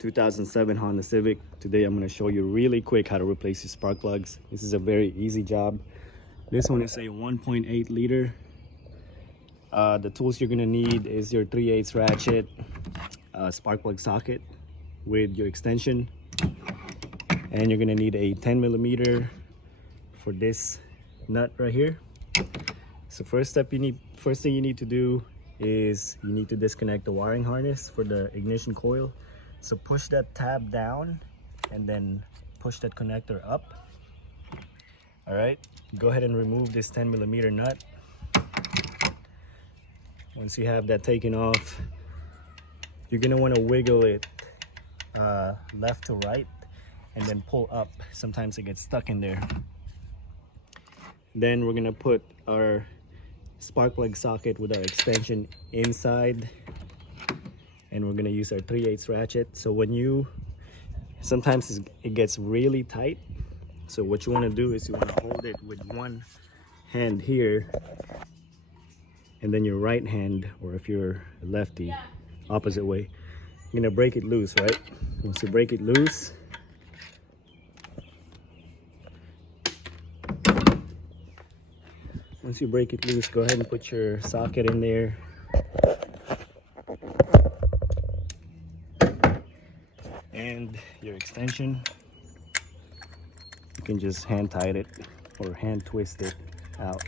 2007 Honda Civic. Today I'm going to show you really quick how to replace your spark plugs. This is a very easy job. This one is a 1.8 liter. The tools you're going to need is your 3/8 ratchet, spark plug socket with your extension, and you're going to need a 10mm for this nut right here. So first thing you need to do is you need to disconnect the wiring harness for the ignition coil. So push that tab down and then push that connector up. All right, go ahead and remove this 10mm nut. Once you have that taken off, you're gonna want to wiggle it left to right and then pull up. Sometimes it gets stuck in there. Then we're gonna put our spark plug socket with our extension inside, and we're gonna use our 3/8 ratchet. So sometimes it gets really tight, so what you want to do is you want to hold it with one hand here, and then your right hand, or if you're a lefty, opposite way, you're gonna break it loose. Right, once you break it loose, go ahead and put your socket in there. And your extension, you can just hand tight it or hand twist it out.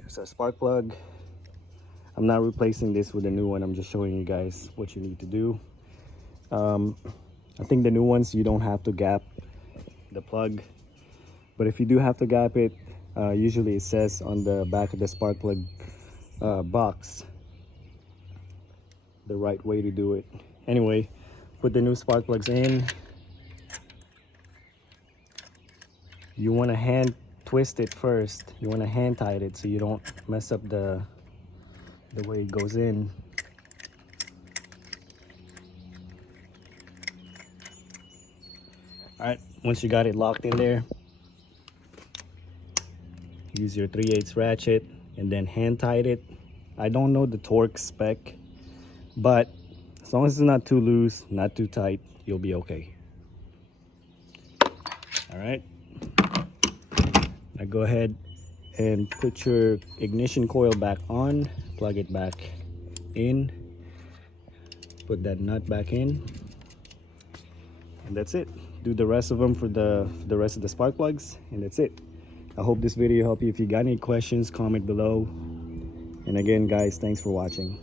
Here's our spark plug. I'm not replacing this with a new one. I'm just showing you guys what you need to do. I think the new ones, you don't have to gap the plug, but if you do have to gap it, usually it says on the back of the spark plug box the right way to do it. Anyway, put the new spark plugs in. You want to hand twist it first. You want to hand tight it so you don't mess up the way it goes in. All right, once you got it locked in there, use your 3/8 ratchet and then hand tight it. I don't know the torque spec, but as long as it's not too loose, not too tight, you'll be okay. All right, now go ahead and put your ignition coil back on, plug it back in, put that nut back in, and that's it. Do the rest of them for the rest of the spark plugs, and that's it. I hope this video helped you. If you got any questions, comment below. And again, guys, thanks for watching.